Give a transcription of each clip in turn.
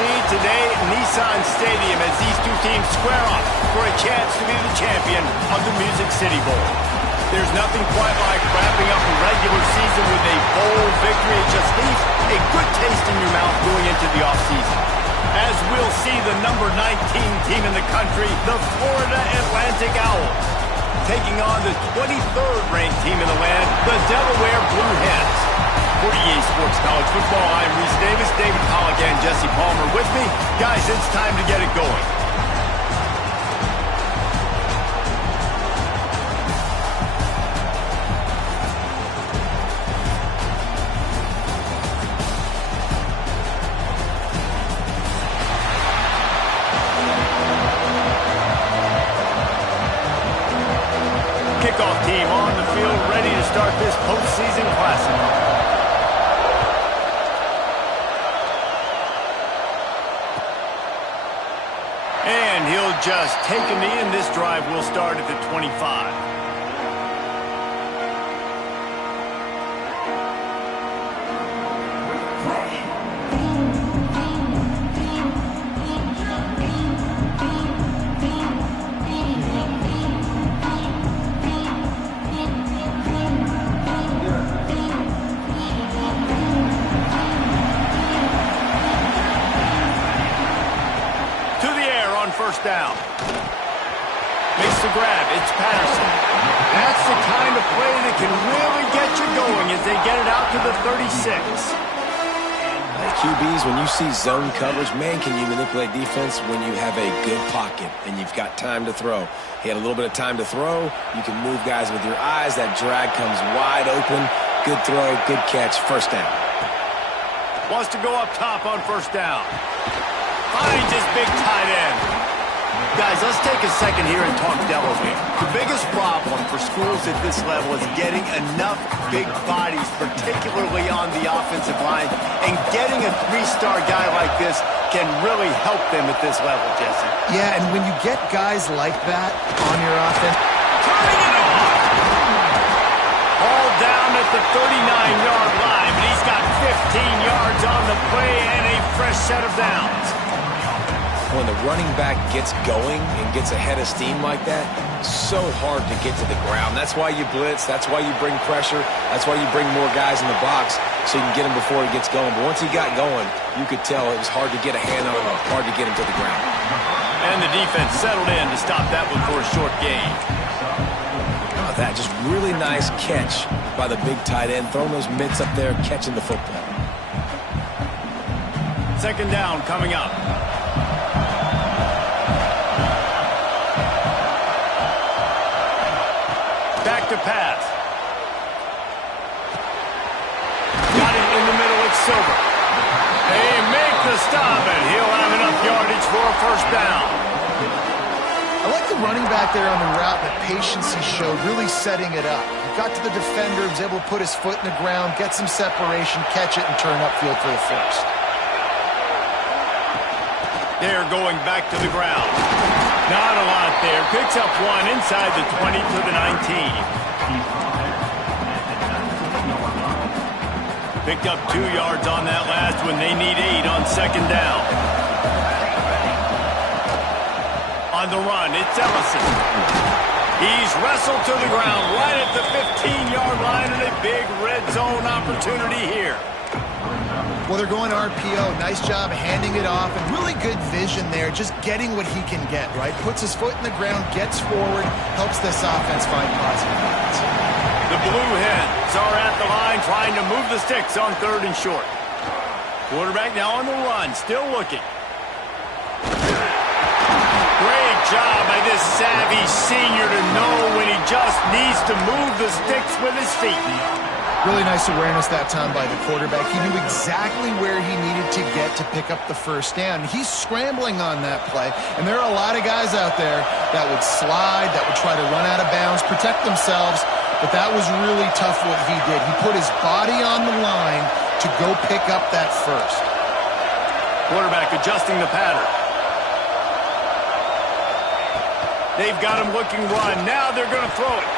see today at Nissan Stadium as these two teams square off for a chance to be the champion of the Music City Bowl. There's nothing quite like wrapping up a regular season with a bowl victory. It just leaves a good taste in your mouth going into the offseason. As we'll see the number 19 team in the country, the Florida Atlantic Owls, taking on the 23rd ranked team in the land, the Delaware Blue Hens. For EA Sports College Football, I'm Reese Davis, David Pollock, and Jesse Palmer with me. Guys, it's time to get it going. Kickoff team on the field, ready to start this postseason classic. And he'll just take a knee, and this drive will start at the 25. First down. Makes the grab. It's Patterson. That's the kind of play that can really get you going as they get it out to the 36. QBs, when you see zone coverage, man, can you manipulate defense when you have a good pocket and you've got time to throw. He had a little bit of time to throw. You can move guys with your eyes. That drag comes wide open. Good throw, good catch, first down. Wants to go up top on first down. Finds his big tight end. Guys, let's take a second here and talk Delaware. The biggest problem for schools at this level is getting enough big bodies, particularly on the offensive line, and getting a three-star guy like this can really help them at this level, Jesse. Yeah, and when you get guys like that on your offense... Turning it on! All down at the 39-yard line, but he's got 15 yards on the play and a fresh set of downs. When the running back gets going and gets ahead of steam like that, so hard to get to the ground. That's why you blitz. That's why you bring pressure. That's why you bring more guys in the box so you can get him before he gets going. But once he got going, you could tell it was hard to get a hand on him, hard to get him to the ground. And the defense settled in to stop that one for a short gain. Oh, that just really nice catch by the big tight end, throwing those mitts up there, catching the football. Second down coming up. Back to pass. Got it in the middle. It's Silver. They make the stop, and he'll have enough yardage for a first down. I like the running back there on the route, the patience he showed, really setting it up. He got to the defender, was able to put his foot in the ground, get some separation, catch it, and turn upfield for the first. They're going back to the ground. Not a lot there. Picks up one inside the 20 to the 19. Picked up 2 yards on that last one. They need 8 on second down. On the run, it's Ellison. He's wrestled to the ground right at the 15-yard line, and a big red zone opportunity here. Well, they're going RPO. Nice job handing it off, and really good vision there, just getting what he can get, right? Puts his foot in the ground, gets forward, helps this offense find positive points. The Blue Hens are at the line trying to move the sticks on third and short. Quarterback now on the run, still looking. Great job by this savvy senior to know when he just needs to move the sticks with his feet. Really nice awareness that time by the quarterback. He knew exactly where he needed to get to pick up the first down. He's scrambling on that play, and there are a lot of guys out there that would slide, that would try to run out of bounds, protect themselves, but that was really tough what he did. He put his body on the line to go pick up that first. Quarterback adjusting the pattern. They've got him looking run. Now they're going to throw it.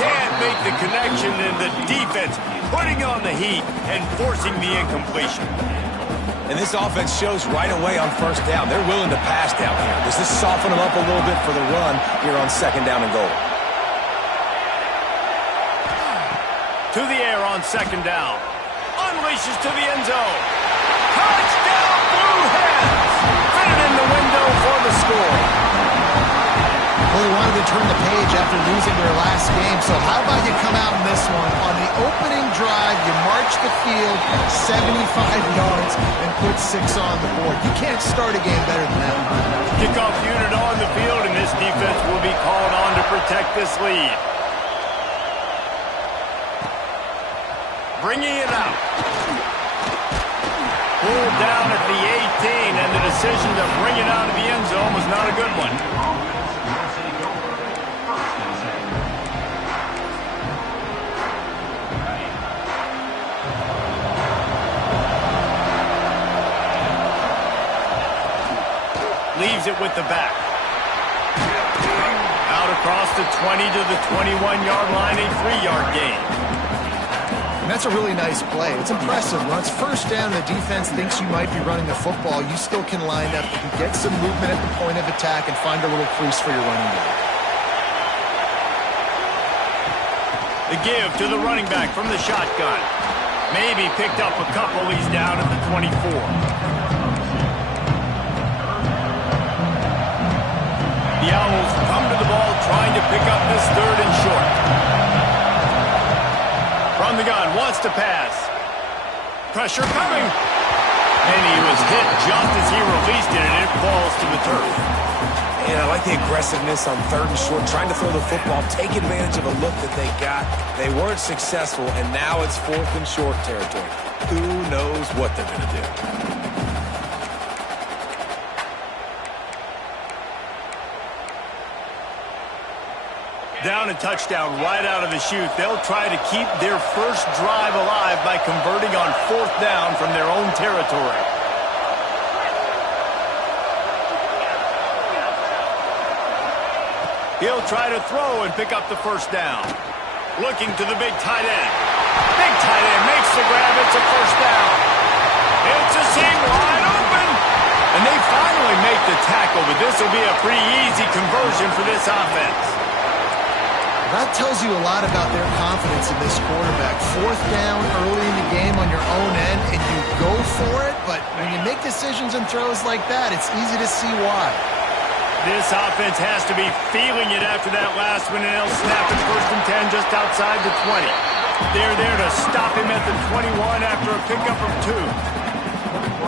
Can't make the connection, and the defense putting on the heat and forcing the incompletion. And this offense shows right away on first down. They're willing to pass down here. Does this soften them up a little bit for the run here on second down and goal? To the air on second down. Unleashes to the end zone. Touchdown, Blue Hens! Fitted in the window for the score. Well, they wanted to turn the page after losing their last game, so how about you come out in this one? On the opening drive, you march the field 75 yards and put 6 on the board. You can't start a game better than that. Kickoff unit on the field, and this defense will be called on to protect this lead. Bringing it out. Pulled down at the 18, and the decision to bring it out of the end zone was not a good one. Leaves it with the back. Out across the 20 to the 21-yard line, a 3-yard gain. And that's a really nice play. It's impressive. When it's first down, the defense thinks you might be running the football. You still can line up and get some movement at the point of attack and find a little crease for your running back. The give to the running back from the shotgun. Maybe picked up a couple. He's down at the 24. The Owls come to the ball trying to pick up this third and short. From the gun, wants to pass. Pressure coming. And he was hit just as he released it, and it falls to the turf. And I like the aggressiveness on third and short, trying to throw the football, take advantage of a look that they got. They weren't successful, and now it's fourth and short territory. Who knows what they're going to do? Down and touchdown right out of the chute. They'll try to keep their first drive alive by converting on fourth down from their own territory. He'll try to throw and pick up the first down. Looking to the big tight end. Big tight end makes the grab. It's a first down. It's a seam wide open. And they finally make the tackle, but this will be a pretty easy conversion for this offense. That tells you a lot about their confidence in this quarterback. Fourth down early in the game on your own end, and you go for it, but when you make decisions and throws like that, it's easy to see why. This offense has to be feeling it after that last one, and they'll snap it first and 10 just outside the 20. They're there to stop him at the 21 after a pickup of 2.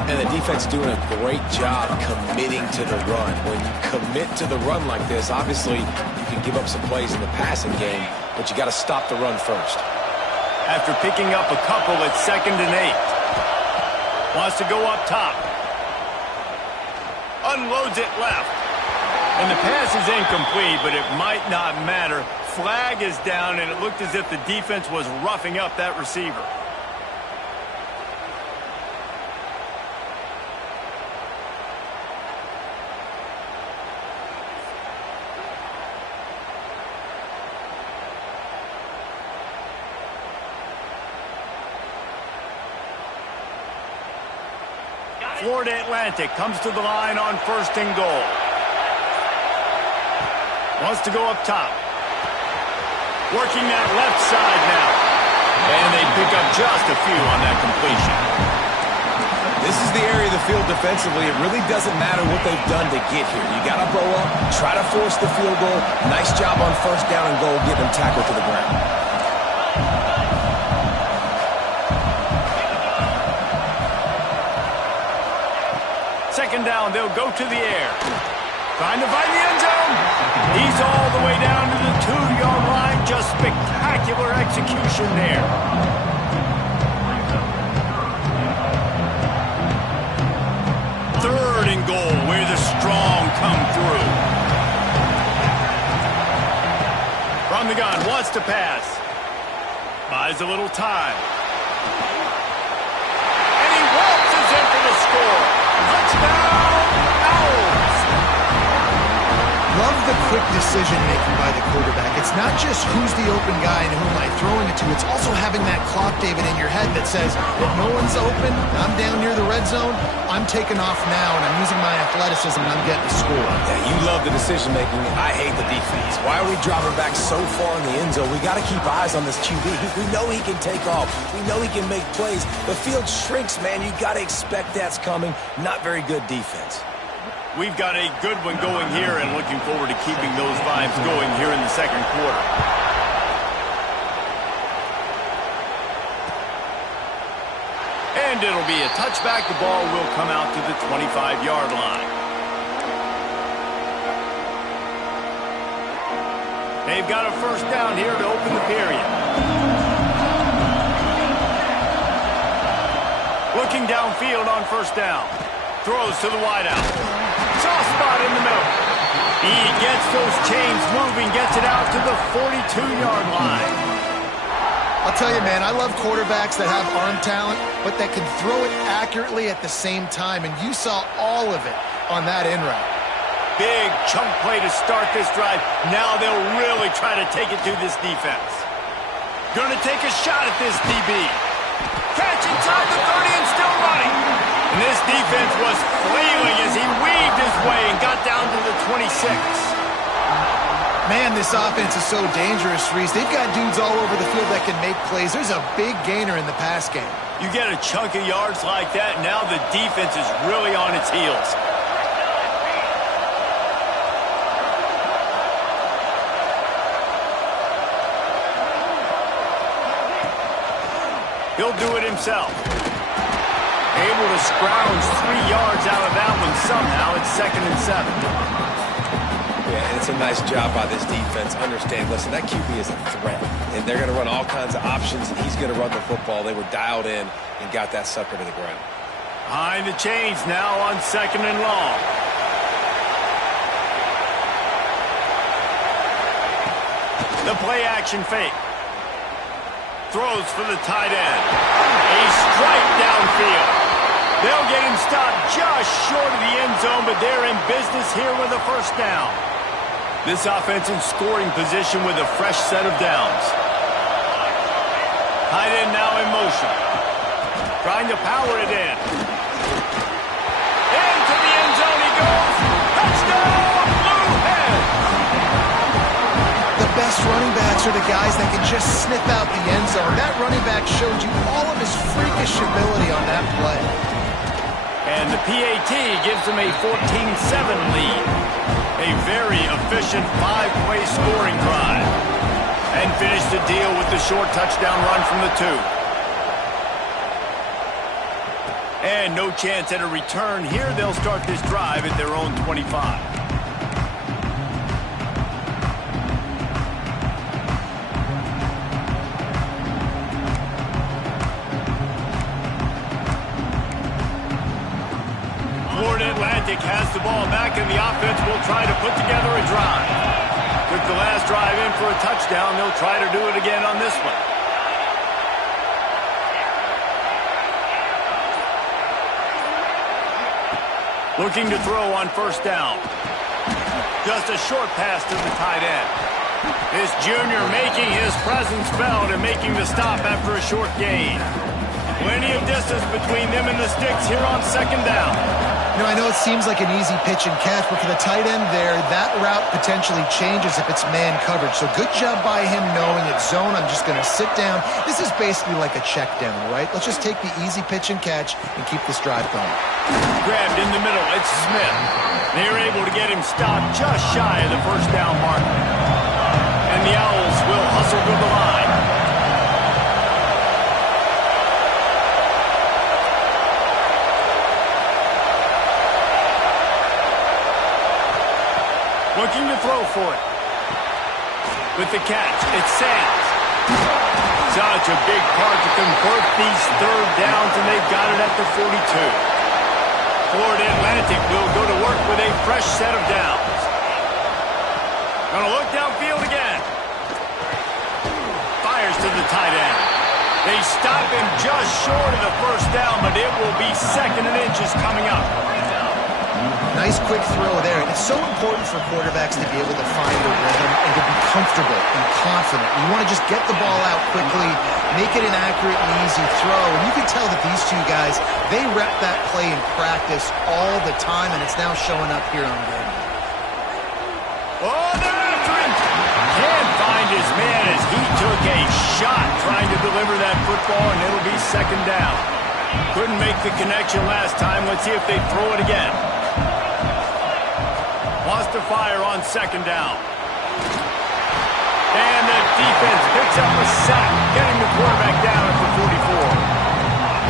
And the defense doing a great job committing to the run. When you commit to the run like this, obviously you can give up some plays in the passing game, but you got to stop the run first. After picking up a couple at 2nd and 8. Wants to go up top. Unloads it left. And the pass is incomplete, but it might not matter. Flag is down, and it looked as if the defense was roughing up that receiver. Florida Atlantic comes to the line on 1st and goal. Wants to go up top. Working that left side now. And they pick up just a few on that completion. This is the area of the field defensively. It really doesn't matter what they've done to get here. You got to blow up, try to force the field goal. Nice job on first down and goal, getting them tackled to the ground. Second down, they'll go to the air. Trying to find the end zone. He's all the way down to the 2-yard line. Just spectacular execution there. Third and goal, where the strong come through. From the gun, wants to pass. Buys a little time. And he waltzes in for the score. Touchdown, Owls! Love the quick decision-making by the quarterback. It's not just who's the open guy and who am I throwing it to. It's also having that clock, David, in your head that says, if no one's open, I'm down near the red zone, I'm taking off now, and I'm using my athleticism, and I'm getting a score. Yeah, you love the decision-making, and I hate the defense. Why are we dropping back so far in the end zone? We got to keep eyes on this QB. We know he can take off. We know he can make plays. The field shrinks, man. You got to expect that's coming. Not very good defense. We've got a good one going here and looking forward to keeping those vibes going here in the second quarter. And it'll be a touchback. The ball will come out to the 25-yard line. They've got a first down here to open the period. Looking downfield on first down. Throws to the wideout. Soft spot in the middle. He gets those chains moving, gets it out to the 42-yard line. I'll tell you, man, I love quarterbacks that have arm talent, but that can throw it accurately at the same time, and you saw all of it on that in route. Big chunk play to start this drive. Now they'll really try to take it to this defense. Gonna take a shot at this DB. Catch inside the 30 and still running. And this defense was flailing as he weaved his way and got down to the 26. Man, this offense is so dangerous, Reese. They've got dudes all over the field that can make plays. There's a big gainer in the pass game. You get a chunk of yards like that, now the defense is really on its heels. He'll do it himself. Able to scrounge 3 yards out of that one somehow. It's 2nd and 7. Yeah, and it's a nice job by this defense. Understand, listen, that QB is a threat. And they're going to run all kinds of options, and he's going to run the football. They were dialed in and got that sucker to the ground. Behind the chains now on 2nd and long. The play action fake. Throws for the tight end. A strike downfield. They'll get him stopped just short of the end zone, but they're in business here with a first down. This offense in scoring position with a fresh set of downs. Tight end now in motion. Trying to power it in. Into the end zone he goes. Touchdown, Blue Head. The best running backs are the guys that can just sniff out the end zone. That running back showed you all of his freakish ability on that play. And the PAT gives them a 14-7 lead. A very efficient 5-play scoring drive. And finish the deal with the short touchdown run from the 2. And no chance at a return here. They'll start this drive at their own 25. Atlantic has the ball back, and the offense will try to put together a drive. Took the last drive in for a touchdown. They'll try to do it again on this one. Looking to throw on first down. Just a short pass to the tight end. This junior making his presence felt and making the stop after a short gain. Plenty of distance between them and the sticks here on second down. You know, I know it seems like an easy pitch and catch, but for the tight end there, that route potentially changes if it's man coverage. So good job by him knowing it's zone. I'm just going to sit down. This is basically like a check down, right? Let's just take the easy pitch and catch and keep this drive going. Grabbed in the middle. It's Smith. They're able to get him stopped just shy of the first down mark. And the Owls will hustle to the line. Looking to throw for it. With the catch, it's Sands. Such a big part to convert these third downs, and they've got it at the 42. Florida Atlantic will go to work with a fresh set of downs. Gonna look downfield again. Fires to the tight end. They stop him just short of the first down, but it will be 2nd and inches coming up. Nice quick throw there. And it's so important for quarterbacks to be able to find their rhythm and to be comfortable and confident. You want to just get the ball out quickly, make it an accurate and easy throw. And you can tell that these two guys, they rep that play in practice all the time, and it's now showing up here on game. Oh, they're after him! Can't find his man as he took a shot trying to deliver that football, and it'll be second down. Couldn't make the connection last time. Let's see if they throw it again. Wants to fire on second down. And the defense picks up a sack, getting the quarterback down at the 44.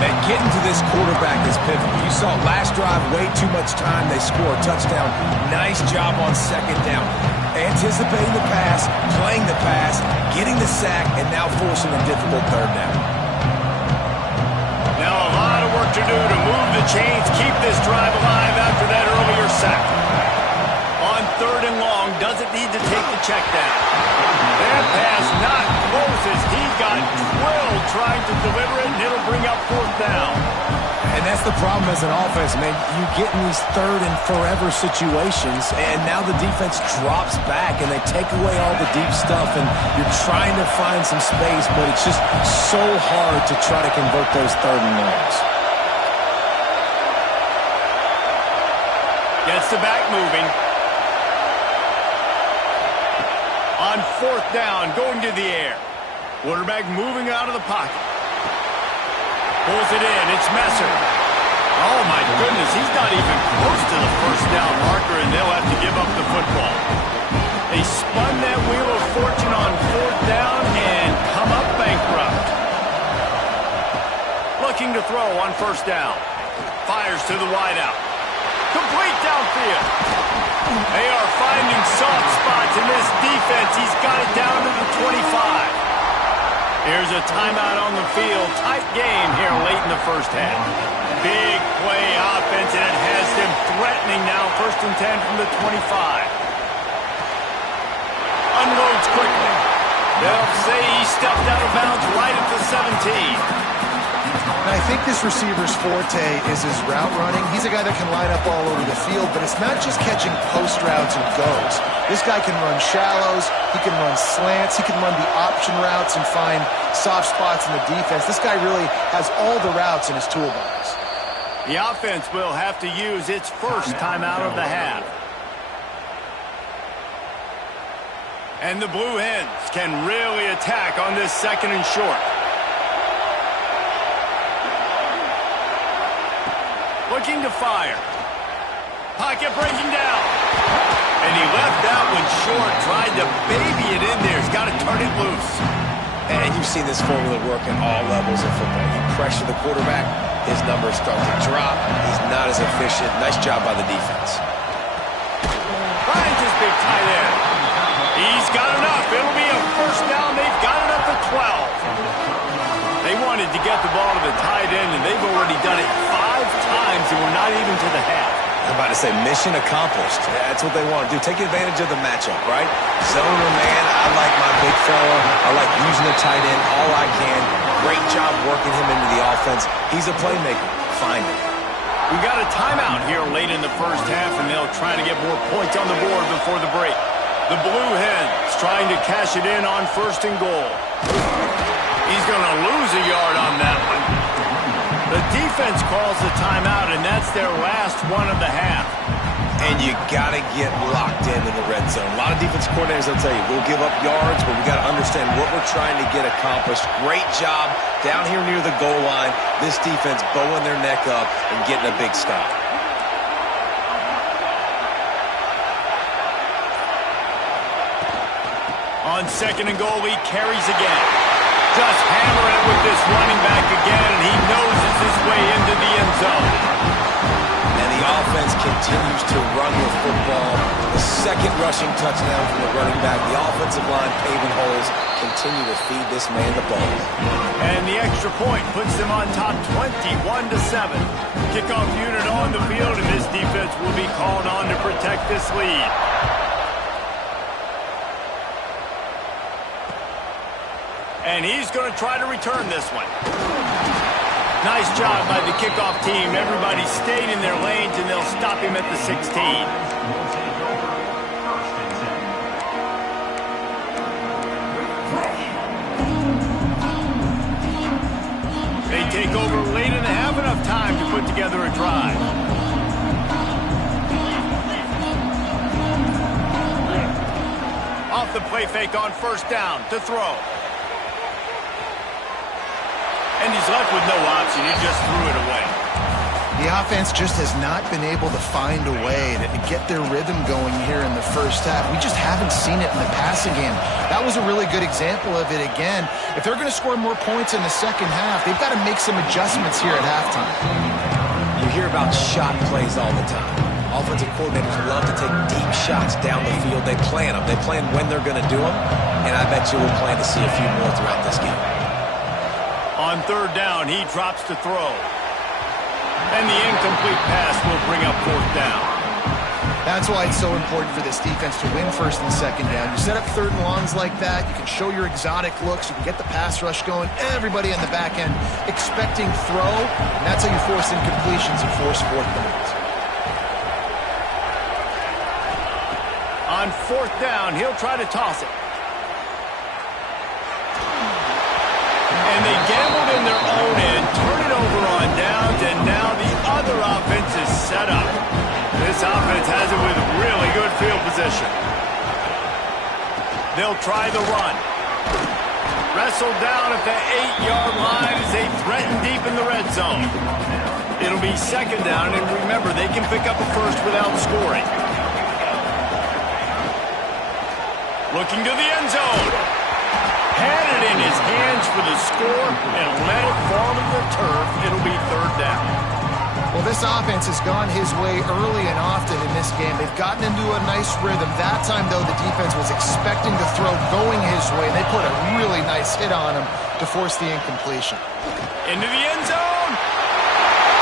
Man, getting to this quarterback is pivotal. You saw last drive, way too much time. They score a touchdown. Nice job on second down. Anticipating the pass, playing the pass, getting the sack, and now forcing a difficult third down. Now a lot of work to do to move the chains, keep this drive alive after that earlier sack. On third and long, doesn't need to take the check down. That pass not close as he got drilled trying to deliver it, and it'll bring up fourth down. And that's the problem as an offense, man. You get in these third and forever situations, and now the defense drops back, and they take away all the deep stuff, and you're trying to find some space, but it's just so hard to try to convert those third and longs. Gets the back moving. On fourth down, going to the air. Quarterback moving out of the pocket. Pulls it in. It's Messer. Oh, my goodness. He's not even close to the first down marker, and they'll have to give up the football. They spun that wheel of fortune on fourth down and come up bankrupt. Looking to throw on first down. Fires to the wideout. Complete downfield. They are finding soft spots in this defense. He's got it down to the 25. Here's a timeout on the field. Tight game here late in the first half. Big play offense, and it has them threatening now. First and 10 from the 25. Unloads quickly. They'll say he stepped out of bounds right at the 17. And I think this receiver's forte is his route running. He's a guy that can line up all over the field, but it's not just catching post routes and goes. This guy can run shallows, he can run slants, he can run the option routes and find soft spots in the defense. This guy really has all the routes in his toolbox. The offense will have to use its first timeout of the half. And the Blue Hens can really attack on this second and short. Looking to fire. Pocket breaking down. And he left that one short. Tried to baby it in there. He's got to turn it loose. And you've seen this formula work at all levels of football. You pressure the quarterback, his numbers start to drop. He's not as efficient. Nice job by the defense. Finds his big tight end. He's got enough. It'll be a first down. They've got it up to 12. They wanted to get the ball to the tight end, and they've already done it 5 times, and we're not even to the half. I'm about to say mission accomplished. That's what they want to do. Take advantage of the matchup, right? Zone or man, I like my big fella. I like using the tight end all I can. Great job working him into the offense. He's a playmaker. Find him. We got a timeout here late in the first half, and they'll try to get more points on the board before the break. The Blue Hens trying to cash it in on first and goal. He's going to lose a yard on that one. The defense calls the timeout, and that's their last one of the half. And you got to get locked in the red zone. A lot of defense coordinators will tell you, we'll give up yards, but we got to understand what we're trying to get accomplished. Great job down here near the goal line. This defense bowing their neck up and getting a big stop. On second and goal, he carries again. Just hammering it with this running back again, and he noses his way into the end zone. And the offense continues to run the football. The second rushing touchdown from the running back. The offensive line paving holes. Continue to feed this man the ball. And the extra point puts them on top 21-7. Kickoff unit on the field, and this defense will be called on to protect this lead. And he's going to try to return this one. Nice job by the kickoff team. Everybody stayed in their lanes, and they'll stop him at the 16. They take over late and have enough time to put together a drive. Off the play fake on first down to throw. And he's left with no option. He just threw it away. The offense just has not been able to find a way to get their rhythm going here in the first half. We just haven't seen it in the passing game. That was a really good example of it again. If they're going to score more points in the second half, they've got to make some adjustments here at halftime. You hear about shot plays all the time. Offensive coordinators love to take deep shots down the field. They plan them. They plan when they're going to do them, and I bet you we'll plan to see a few more throughout this game. On third down, he drops to throw. And the incomplete pass will bring up fourth down. That's why it's so important for this defense to win first and second down. You set up third and longs like that, you can show your exotic looks, you can get the pass rush going, everybody on the back end expecting throw, and that's how you force incompletions and force fourth downs. On fourth down, he'll try to toss it. And they gambled in their own end, turn it over on downs, and now the other offense is set up. This offense has it with really good field position. They'll try the run. Wrestled down at the 8-yard line as they threaten deep in the red zone. It'll be second down, and remember, they can pick up a first without scoring. Looking to the end zone. Had it in his hands for the score and let it fall to the turf. It'll be third down. Well, this offense has gone his way early and often in this game. They've gotten into a nice rhythm. That time, though, the defense was expecting the throw going his way. They put a really nice hit on him to force the incompletion. Into the end zone.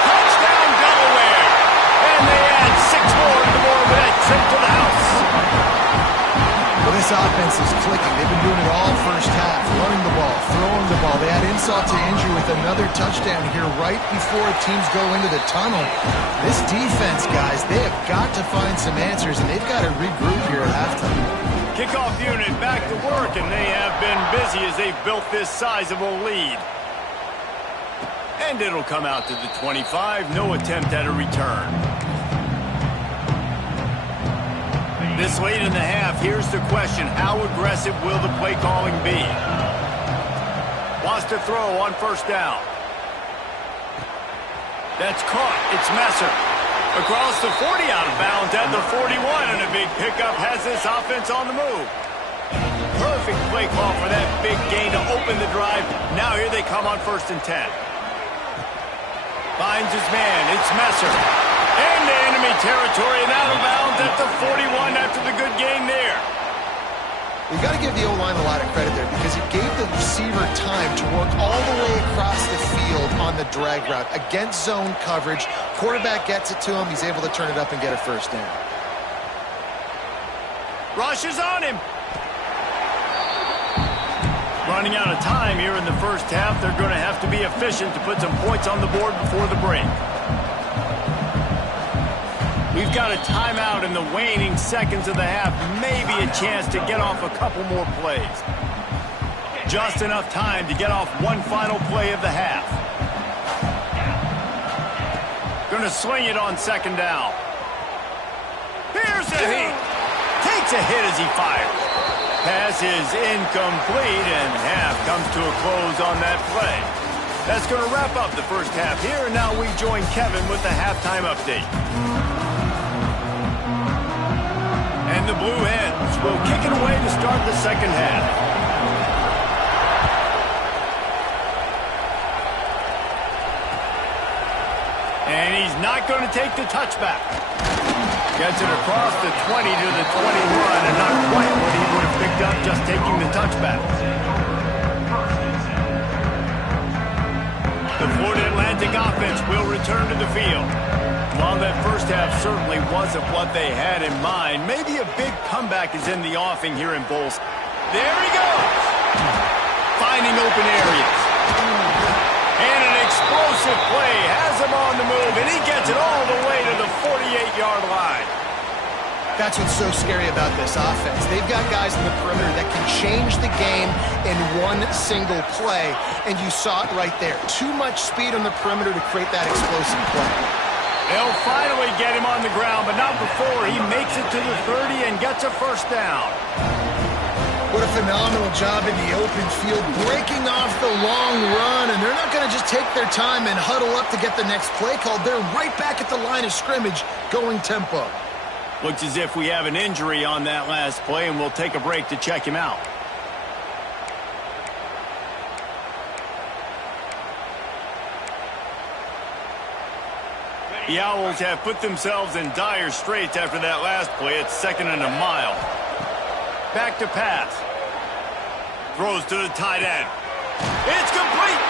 Touchdown, Delaware. And they add 6 more to the board with that trip to the house. Well, this offense is clicking. They've been doing it all first half, running the ball, throwing the ball. They add insult to injury with another touchdown here right before teams go into the tunnel. This defense, guys, they have got to find some answers, and they've got to regroup here at halftime. Kickoff unit back to work, and they have been busy as they've built this sizable lead. And it'll come out to the 25. No attempt at a return. This late in the half, here's the question. How aggressive will the play calling be? Wants to throw on first down. That's caught. It's Messer. Across the 40, out of bounds at the 41, and a big pickup has this offense on the move. Perfect play call for that big gain to open the drive. Now here they come on first and 10. Finds his man. It's Messer. Into enemy territory, and out of bounds at the 41 after the good gain there. We've got to give the O-line a lot of credit there because it gave the receiver time to work all the way across the field on the drag route. Against zone coverage, quarterback gets it to him, he's able to turn it up and get a first down. Rush is on him. Running out of time here in the first half. They're going to have to be efficient to put some points on the board before the break. We've got a timeout in the waning seconds of the half. Maybe a chance to get off a couple more plays. Just enough time to get off one final play of the half. Going to swing it on second down. Here's a hit. Takes a hit as he fires. Pass is incomplete, and half comes to a close on that play. That's going to wrap up the first half here, and now we join Kevin with the halftime update. And the Blue Hens will kick it away to start the second half. And he's not going to take the touchback. Gets it across the 20 to the 21, and not quite what he would have picked up just taking the touchback. The Florida Atlantic offense will return to the field. While that first half certainly wasn't what they had in mind, maybe a big comeback is in the offing here in Bulls. There he goes! Finding open areas. And an explosive explosive play has him on the move, and he gets it all the way to the 48-yard line. That's what's so scary about this offense. They've got guys in the perimeter that can change the game in one single play, and you saw it right there. Too much speed on the perimeter to create that explosive play. They'll finally get him on the ground, but not before he makes it to the 30 and gets a first down. What a phenomenal job in the open field, breaking off the long run, and they're not going to just take their time and huddle up to get the next play called. They're right back at the line of scrimmage, going tempo. Looks as if we have an injury on that last play, and we'll take a break to check him out. The Owls have put themselves in dire straits after that last play. It's 2nd and a mile. Back to pass. Throws to the tight end. It's complete.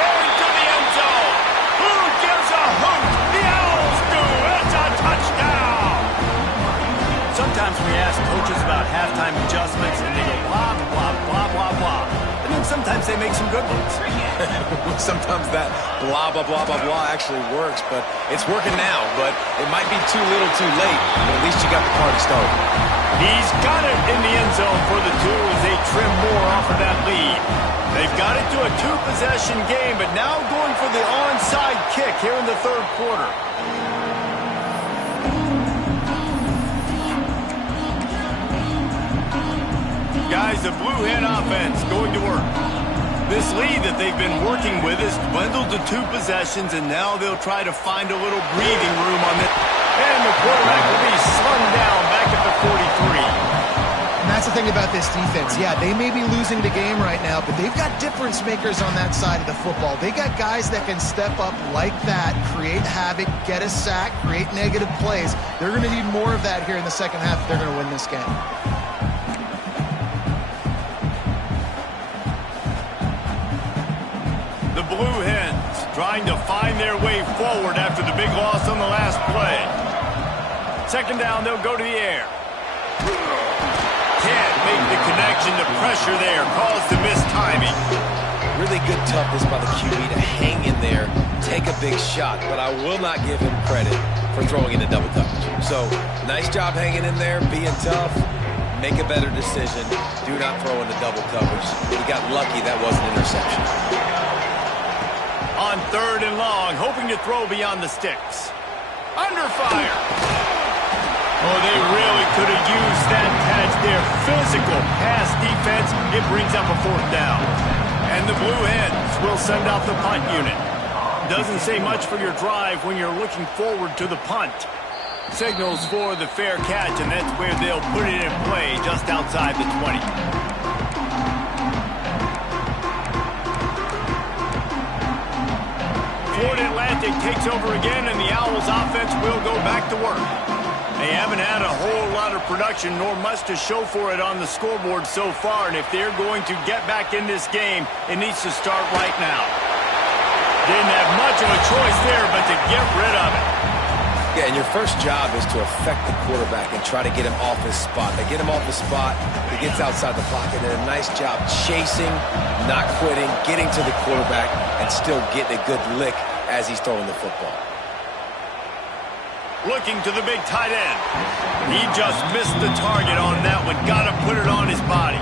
Into the end zone. Who gives a hoot? The Owls do. It's a touchdown. Sometimes we ask coaches about halftime adjustments, and they go blah, blah, blah, blah, blah. And then sometimes they make some good ones. Sometimes that blah, blah, blah, blah, blah actually works, but it's working now. But it might be too little too late, but at least you got the party started. He's got it in the end zone for the 2 as they trim more off of that lead. They've got it to a 2-possession game, but now going for the onside kick here in the 3rd quarter. Guys, the Blue Hen offense going to work. This lead that they've been working with is dwindled to 2 possessions, and now they'll try to find a little breathing room on it. And the quarterback will be slung down back at the 43. And that's the thing about this defense. Yeah, they may be losing the game right now, but they've got difference makers on that side of the football. They got guys that can step up like that, create havoc, get a sack, create negative plays. They're going to need more of that here in the second half if they're going to win this game. The Blue Hens trying to find their way forward after the big loss on the last play. 2nd down, they'll go to the air. Can't make the connection. The pressure there caused the missed timing. Really good toughness by the QB to hang in there, take a big shot, but I will not give him credit for throwing into double coverage. So, nice job hanging in there, being tough. Make a better decision. Do not throw into double coverage. He got lucky that was an interception. On 3rd and long, hoping to throw beyond the sticks. Under fire. Oh, they really could have used that catch there. Physical pass defense. It brings up a 4th down. And the Blue Hens will send out the punt unit. Doesn't say much for your drive when you're looking forward to the punt. Signals for the fair catch, and that's where they'll put it in play just outside the 20. Florida Atlantic takes over again, and the Owls offense will go back to work. They haven't had a whole lot of production, nor much to show for it on the scoreboard so far, and if they're going to get back in this game, it needs to start right now. Didn't have much of a choice there, but to get rid of it. Yeah, and your first job is to affect the quarterback and try to get him off his spot. They get him off his spot, he gets outside the pocket, and a nice job chasing, not quitting, getting to the quarterback, and still getting a good lick as he's throwing the football. Looking to the big tight end. He just missed the target on that one. Got to put it on his body.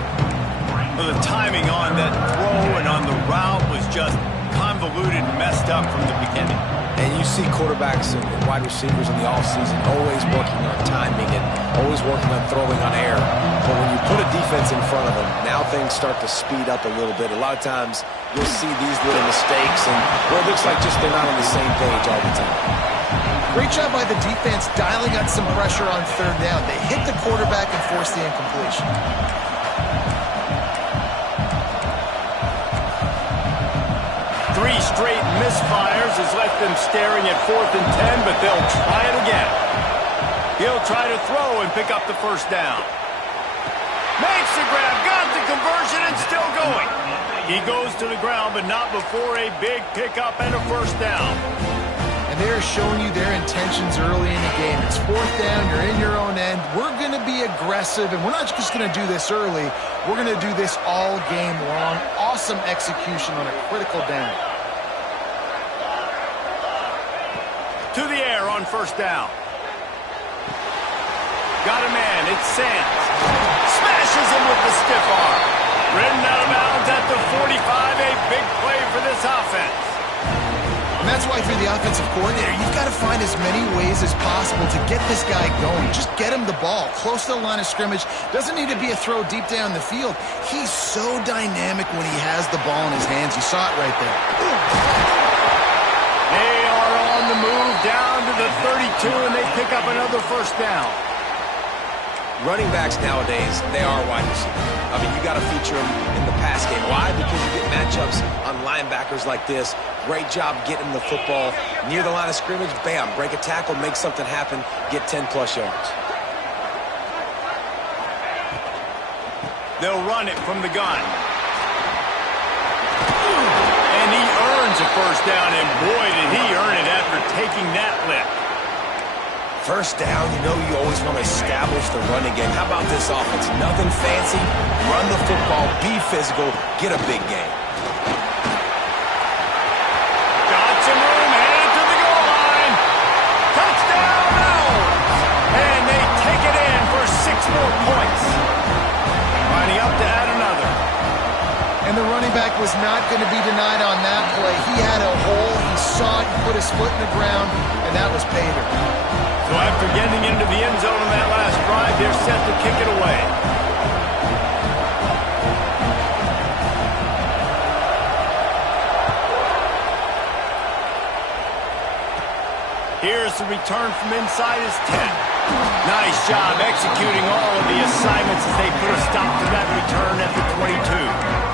Well, the timing on that throw and on the route was just convoluted and messed up from the beginning. And you see quarterbacks and wide receivers in the offseason always working on timing and always working on throwing on air. But when you put a defense in front of them, now things start to speed up a little bit. A lot of times you'll see these little mistakes and well, it looks like just they're not on the same page all the time. Great job by the defense dialing up some pressure on 3rd down. They hit the quarterback and forced the incompletion. Three straight misfires has left them staring at 4th and 10, but they'll try it again. He'll try to throw and pick up the 1st down. Makes the grab, got the conversion, and still going. He goes to the ground, but not before a big pickup and a 1st down. And they're showing you their intentions early in the game. It's 4th down, you're in your own end. We're going to be aggressive, and we're not just going to do this early. We're going to do this all game long. Awesome execution on a critical down. to the air on first down. Got a man. It's Sands. Smashes him with the stiff arm. Ridden out of bounds at the 45. A big play for this offense. And that's why if you're the offensive coordinator, you've got to find as many ways as possible to get this guy going. Just get him the ball close to the line of scrimmage. Doesn't need to be a throw deep down the field. He's so dynamic when he has the ball in his hands. You saw it right there. They are on the move down to the 32, and they pick up another first down. Running backs nowadays, they are wide receivers. I mean, you got to feature them in the pass game. Why? Because you get matchups on linebackers like this. Great job getting the football near the line of scrimmage. Bam, break a tackle, make something happen, get 10-plus yards. They'll run it from the gun. And he earns a first down, and boy, did he earn it after taking that lift. First down, you know you always want to establish the running game. How about this offense? Nothing fancy. Run the football, be physical, get a big game. Got some room, headed to the goal line. Touchdown, Owls! And they take it in for 6 more points. Lining up to add another. And the running back was not going to be denied on that play. He had a hole, he saw it, he put his foot in the ground, and that was pay dirt. So after getting into the end zone on that last drive, they're set to kick it away. Here's the return from inside his 10. Nice job executing all of the assignments as they put a stop to that return at the 22.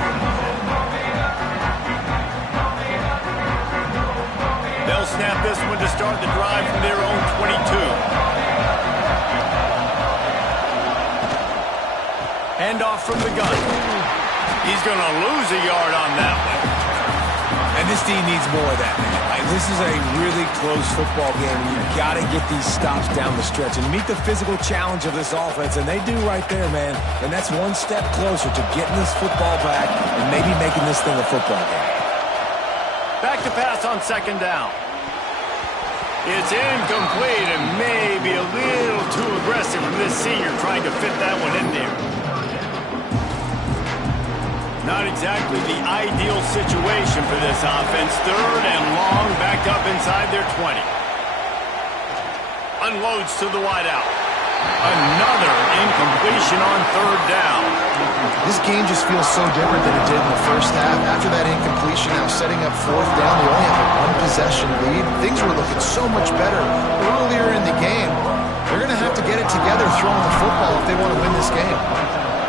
They'll snap this one to start the drive from their own 22. Handoff from the gun. He's going to lose a yard on that one. And this team needs more of that, man. Like, this is a really close football game. You've got to get these stops down the stretch and meet the physical challenge of this offense, and they do right there, man. And that's one step closer to getting this football back and maybe making this thing a football game. Back to pass on second down. It's incomplete and maybe a little too aggressive from this senior trying to fit that one in there. Not exactly the ideal situation for this offense. Third and long, backed up inside their 20. Unloads to the wideout. Another incompletion on third down. This game just feels so different than it did in the first half. After that incompletion, now setting up fourth down, they only have a one-possession lead. Things were looking so much better earlier in the game. They're going to have to get it together throwing the football if they want to win this game.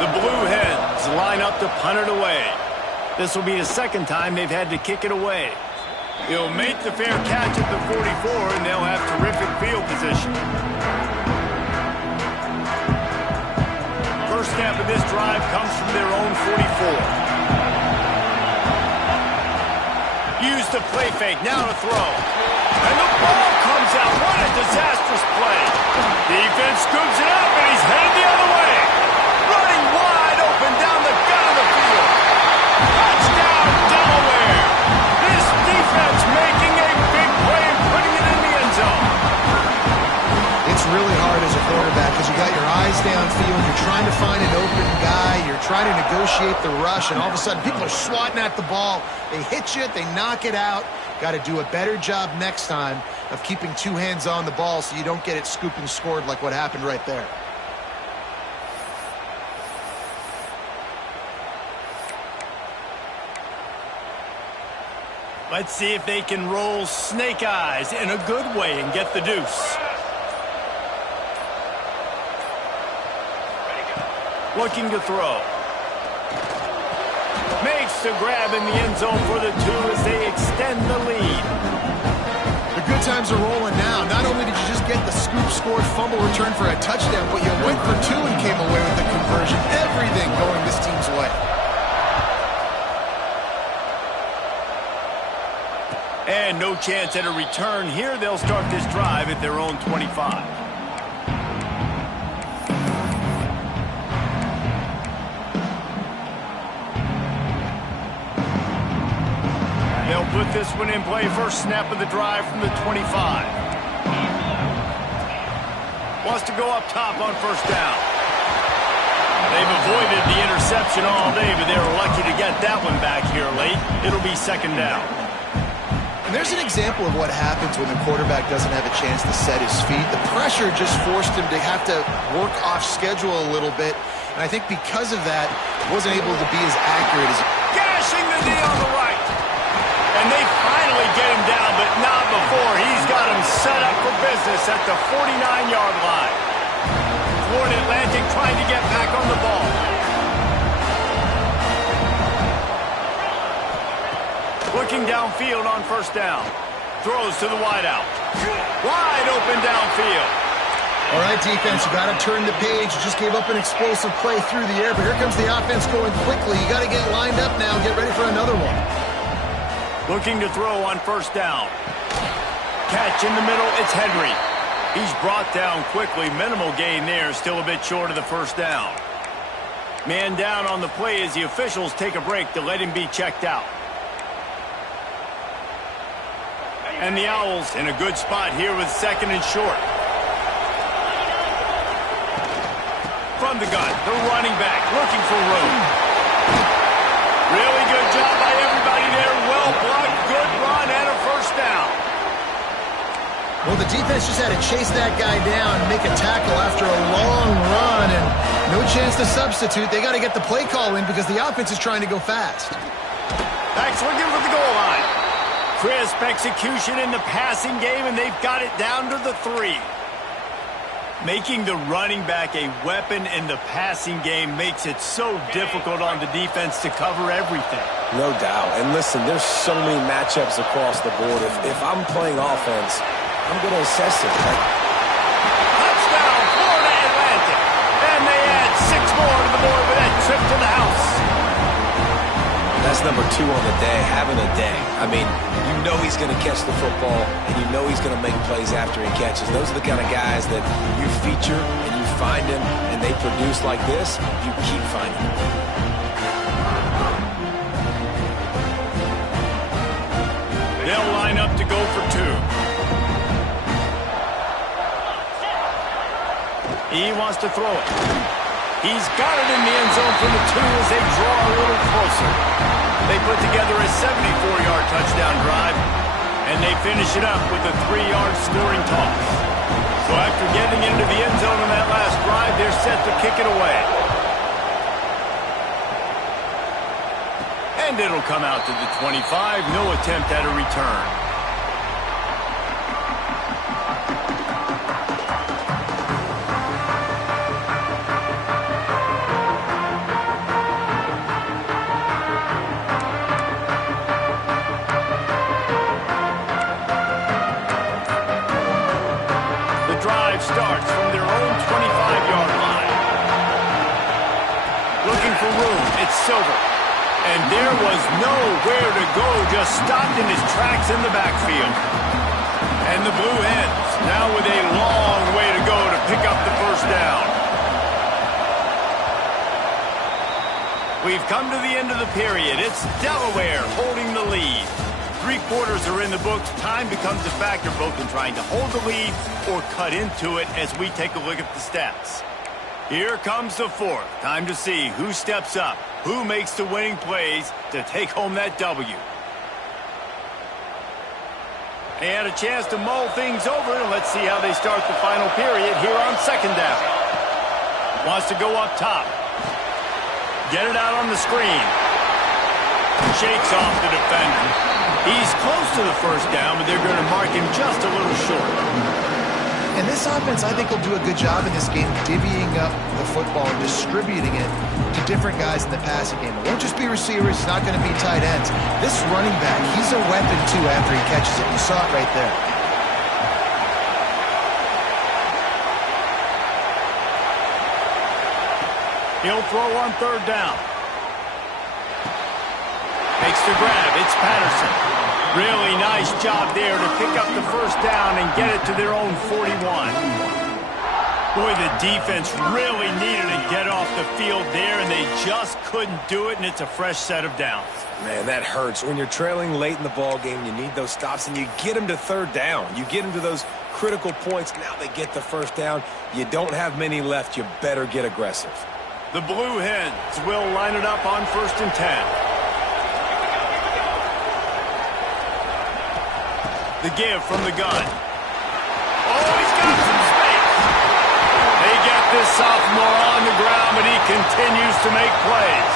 The Blue Hens line up to punt it away. This will be the second time they've had to kick it away. He'll make the fair catch at the 44, and they'll have terrific field position. First snap of this drive comes from their own 44. Use the play fake, now to throw. And the ball comes out. What a disastrous play. Defense scoops it up, and he's headed the other way. Running wide open down the gut of the field. Touchdown, Delaware. This defense making a big play and putting it in the end zone. It's really hard as a quarterback because you got your eyes downfield, you're trying to find an open guy, you're trying to negotiate the rush, and all of a sudden people are swatting at the ball. They hit you, they knock it out. Got to do a better job next time of keeping two hands on the ball so you don't get it scooped and scored like what happened right there. Let's see if they can roll snake eyes in a good way and get the deuce. Looking to throw. Makes the grab in the end zone for the 2 as they extend the lead. The good times are rolling now. Not only did you just get the scoop, scored, fumble, return for a touchdown, but you went for 2 and came away with the conversion. Everything going this team's way. And no chance at a return here. They'll start this drive at their own 25. They'll put this one in play. First snap of the drive from the 25. Wants to go up top on first down. They've avoided the interception all day, but they were lucky to get that one back here late. It'll be second down. And there's an example of what happens when the quarterback doesn't have a chance to set his feet. The pressure just forced him to have to work off schedule a little bit. And I think because of that, wasn't able to be as accurate as... Gashing the knee on the right. And they finally get him down, but not before. He's got him set up for business at the 49-yard line. Florida Atlantic trying to get back on the ball. Looking downfield on first down. Throws to the wideout. Wide open downfield. All right, defense, you got to turn the page. You just gave up an explosive play through the air, but here comes the offense going quickly. You got to get lined up now. Get ready for another one. Looking to throw on first down. Catch in the middle. It's Henry. He's brought down quickly. Minimal gain there. Still a bit short of the first down. Man down on the play as the officials take a break to let him be checked out. And the Owls in a good spot here with second and short. From the gun, the running back looking for room. Really good job by everybody there. Well blocked, good run, and a first down. Well, the defense just had to chase that guy down and make a tackle after a long run, and no chance to substitute. They got to get the play call in because the offense is trying to go fast. Backs looking for the goal line. Crisp execution in the passing game, and they've got it down to the 3. Making the running back a weapon in the passing game makes it so difficult on the defense to cover everything. No doubt. And listen, there's so many matchups across the board. If I'm playing offense, I'm going to assess it. Touchdown, Florida Atlantic. And they add 6 more to the board with that trip to the house. That's number 2 on the day, having a day. I mean, you know he's going to catch the football, and you know he's going to make plays after he catches. Those are the kind of guys that you feature and you find them, and they produce like this, you keep finding them. They'll line up to go for 2. He wants to throw it. He's got it in the end zone from the 2 as they draw a little closer. They put together a 74-yard touchdown drive, and they finish it up with a 3-yard scoring toss. So after getting into the end zone on that last drive, they're set to kick it away. And it'll come out to the 25. No attempt at a return. Starts from their own 25-yard line. Looking for room. It's Silver. And there was nowhere to go. Just stopped in his tracks in the backfield. And the Blue Hens now with a long way to go to pick up the first down. We've come to the end of the period. It's Delaware holding the lead. 3 quarters are in the books. Time becomes a factor both in trying to hold the lead or cut into it as we take a look at the stats. Here comes the 4th. Time to see who steps up, who makes the winning plays to take home that W. They had a chance to mull things over, and let's see how they start the final period here on second down. Wants to go up top. Get it out on the screen. Shakes off the defender. He's close to the first down, but they're going to mark him just a little short. And this offense, I think, will do a good job in this game divvying up the football and distributing it to different guys in the passing game. It won't just be receivers. It's not going to be tight ends. This running back, he's a weapon, too, after he catches it. You saw it right there. He'll throw on third down. Makes the grab. It's Patterson. Really nice job there to pick up the first down and get it to their own 41. Boy, the defense really needed to get off the field there, and they just couldn't do it, and it's a fresh set of downs. Man, that hurts. When you're trailing late in the ball game, you need those stops, and you get them to third down. You get them to those critical points. Now they get the first down. You don't have many left. You better get aggressive. The Blue Hens will line it up on 1st and 10. The give from the gun. Oh, he's got some space. They get this sophomore on the ground, but he continues to make plays.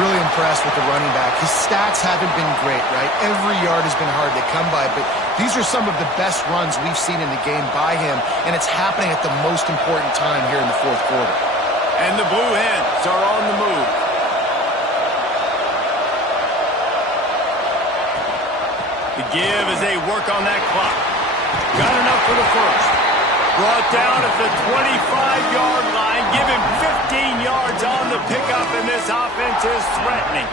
Really impressed with the running back. His stats haven't been great, right? Every yard has been hard to come by, but these are some of the best runs we've seen in the game by him, and it's happening at the most important time here in the 4th quarter. And the Blue Hens are on the move. The give as they work on that clock. Got enough for the first. Brought down at the 25-yard line. Give him 15 yards on the pickup, and this offense is threatening.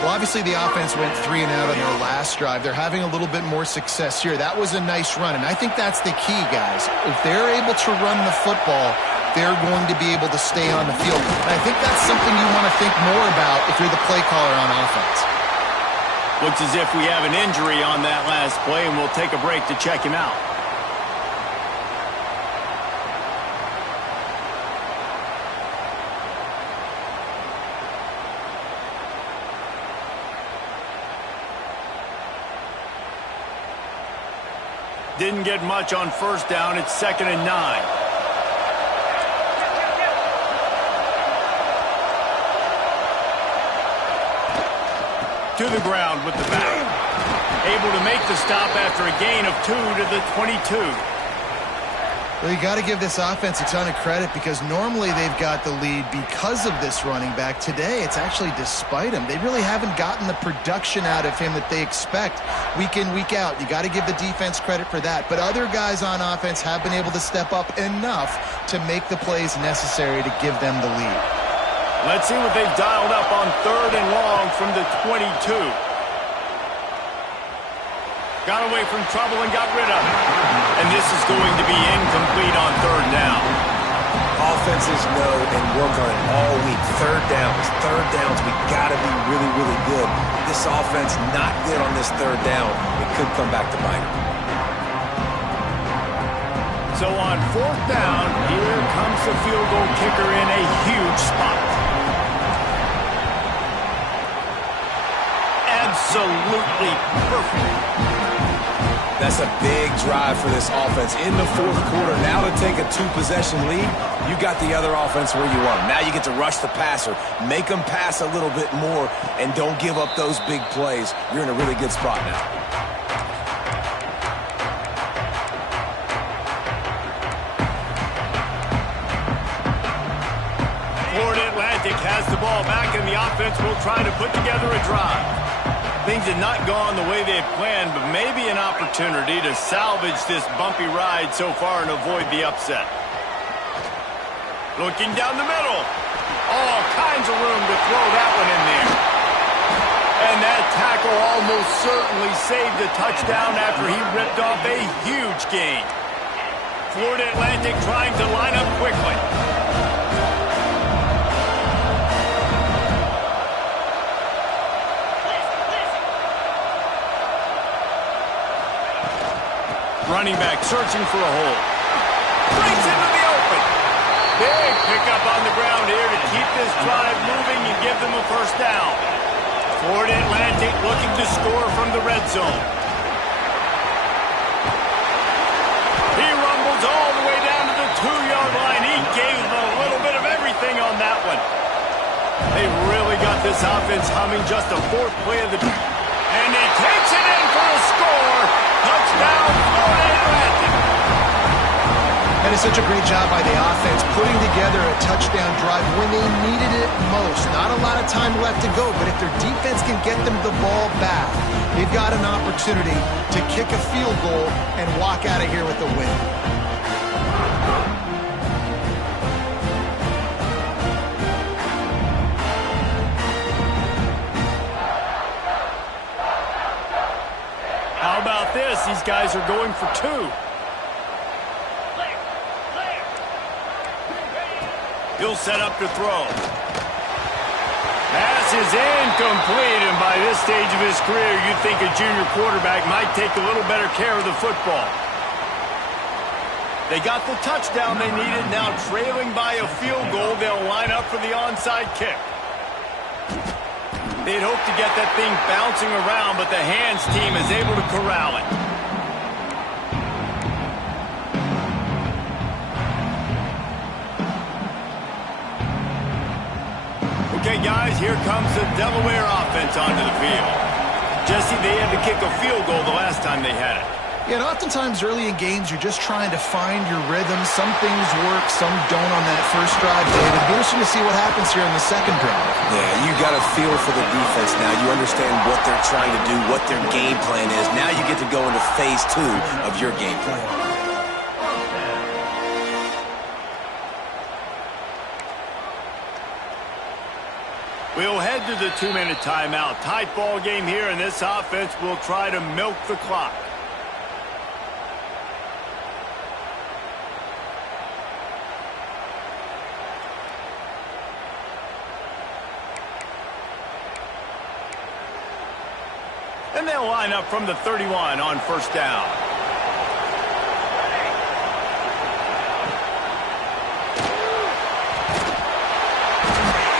Well, obviously the offense went 3 and out on their last drive. They're having a little bit more success here. That was a nice run, and I think that's the key, guys. If they're able to run the football, they're going to be able to stay on the field. And I think that's something you want to think more about if you're the play caller on offense. Looks as if we have an injury on that last play, and we'll take a break to check him out. Didn't get much on 1st down. It's 2nd and 9. To the ground with the back. Able to make the stop after a gain of 2 to the 22. Well, you got to give this offense a ton of credit because normally they've got the lead because of this running back. Today, it's actually despite him. They really haven't gotten the production out of him that they expect week in, week out. You got to give the defense credit for that. But other guys on offense have been able to step up enough to make the plays necessary to give them the lead. Let's see what they've dialed up on 3rd and long from the 22. Got away from trouble and got rid of it. And this is going to be incomplete on 3rd down. Offenses know and work on it all week. Third downs, we got to be really, really good. This offense not good on this 3rd down. It could come back to bite them. So on 4th down, here comes the field goal kicker in a huge spot. Absolutely perfect. That's a big drive for this offense in the 4th quarter. Now to take a 2-possession lead, you got the other offense where you want them. Now you get to rush the passer, make them pass a little bit more, and don't give up those big plays. You're in a really good spot now. Florida Atlantic has the ball back, and the offense will try to put together a drive. Things had not gone the way they had planned, but maybe an opportunity to salvage this bumpy ride so far and avoid the upset. Looking down the middle. All kinds of room to throw that one in there. And that tackle almost certainly saved a touchdown after he ripped off a huge gain. Florida Atlantic trying to line up quickly. Running back searching for a hole. Breaks into the open. Big pickup on the ground here to keep this drive moving and give them a 1st down. Florida Atlantic looking to score from the red zone. He rumbles all the way down to the 2-yard line. He gave them a little bit of everything on that one. They really got this offense humming. Just a 4th play of the... And he takes it in for a score. Touchdown, Florida Atlantic. That is such a great job by the offense, putting together a touchdown drive when they needed it most. Not a lot of time left to go, but if their defense can get them the ball back, they've got an opportunity to kick a field goal and walk out of here with a win. How about this? These guys are going for 2. He'll set up to throw. Pass is incomplete, and by this stage of his career, you'd think a junior quarterback might take a little better care of the football. They got the touchdown they needed. Now trailing by a field goal, they'll line up for the onside kick. They'd hope to get that thing bouncing around, but the hands team is able to corral it. Okay, guys, here comes the Delaware offense onto the field. Jesse, they had to kick a field goal the last time they had it. Yeah, and oftentimes early in games, you're just trying to find your rhythm. Some things work, some don't on that first drive, David. Be interesting to see what happens here in the second drive. Yeah, you got a feel for the defense now. You understand what they're trying to do, what their game plan is. Now you get to go into phase 2 of your game plan. We'll head to the 2-minute timeout. Tight ball game here, and this offense will try to milk the clock. And they'll line up from the 31 on first down.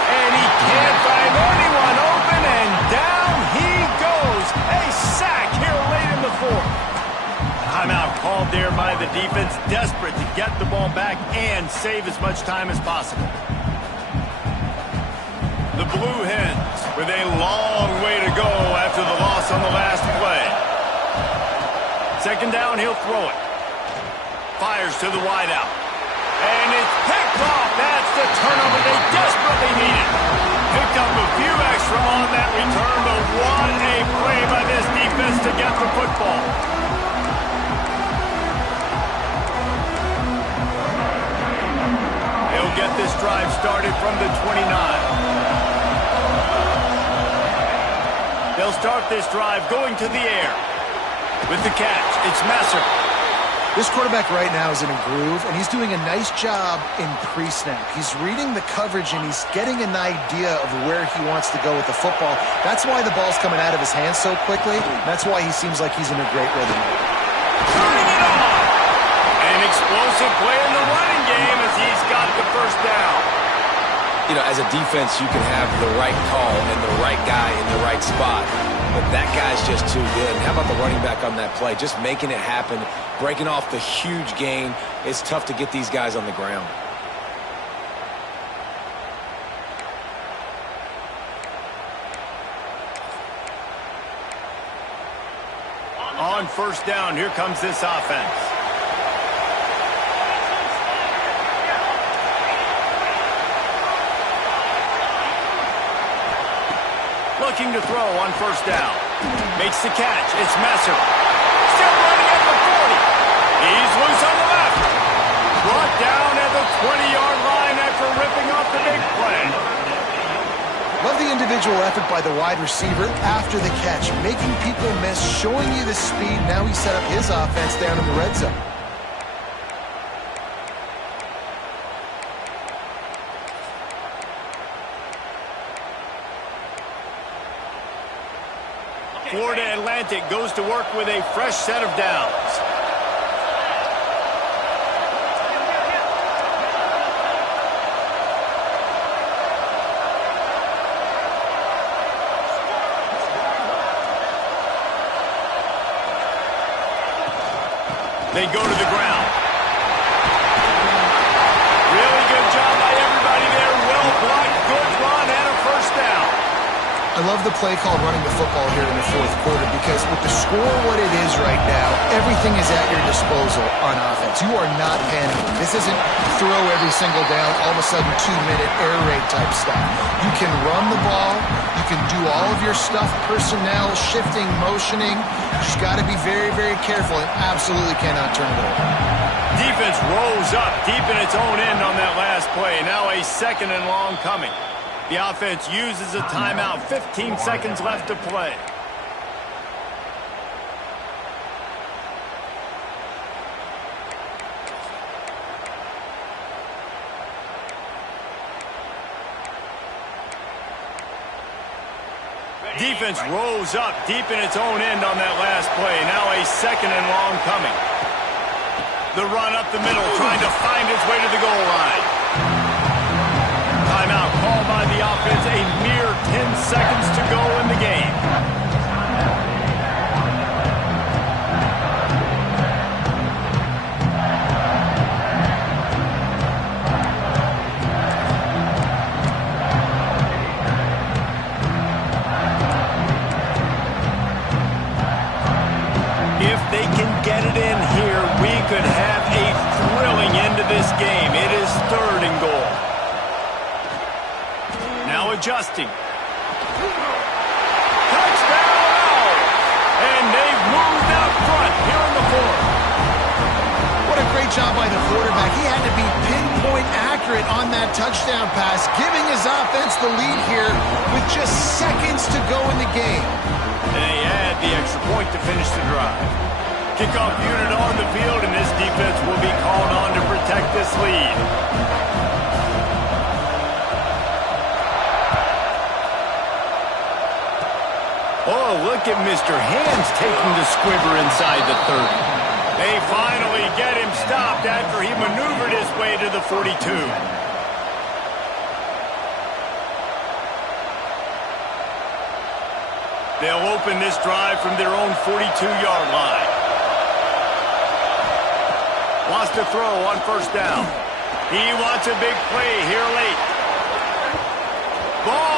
And he can't find anyone open, and down he goes. A sack here late in the fourth. Timeout called there by the defense, desperate to get the ball back and save as much time as possible. The Blue Hens with a long way to go after the loss on the last play. Second down, he'll throw it. Fires to the wideout. And it's picked off. That's the turnover they desperately needed. Picked up a few extra on that return, but what a play by this defense to get the football. He'll get this drive started from the 29. They'll start this drive going to the air. With the catch, it's Messer. This quarterback right now is in a groove, and he's doing a nice job in pre-snap. He's reading the coverage, and he's getting an idea of where he wants to go with the football. That's why the ball's coming out of his hands so quickly. That's why he seems like he's in a great rhythm. Turning it on. An explosive play in the running game as he's got the first down. You know, as a defense, you can have the right call and the right guy in the right spot. But that guy's just too good. And how about the running back on that play? Just making it happen, breaking off the huge gain. It's tough to get these guys on the ground. On first down, here comes this offense. Looking to throw on first down. Makes the catch. It's Messer. Still running at the 40. He's loose on the left. Brought down at the 20-yard line after ripping off the big play. Love the individual effort by the wide receiver after the catch, making people miss, showing you the speed. Now he set up his offense down in the red zone. Florida Atlantic goes to work with a fresh set of downs. They go to the ground. Really good job by everybody there. Well blocked, good run, and a first down. I love the play called running the football here in the fourth quarter because with the score what it is right now, everything is at your disposal on offense. You are not panicking. This isn't throw every single down, all of a sudden 2-minute air raid type stuff. You can run the ball. You can do all of your stuff, personnel, shifting, motioning. You just got to be very, very careful and absolutely cannot turn it over. Defense rose up deep in its own end on that last play. Now a second and long coming. The offense uses a timeout. 15 seconds left to play. Defense rose up deep in its own end on that last play. Now a second and long coming. The run up the middle, trying to find its way to the goal line. Timeout called by the offense. A mere 10 seconds to go in the game. If they can get it in here, we could have a thrilling end to this game. It is 3rd and goal. Now adjusting. Touchdown! And they've moved out front here in the 4th. What a great job by the quarterback. He had to be pinpoint accurate on that touchdown pass, giving his offense the lead here with just seconds to go in the game. And they add the extra point to finish the drive. Kickoff unit on the field, and this defense will be called on to protect this lead. Oh, look at Mr. Hands taking the squibber inside the 30. They finally get him stopped after he maneuvered his way to the 42. They'll open this drive from their own 42-yard line. Wants to throw on 1st down. He wants a big play here late. Ball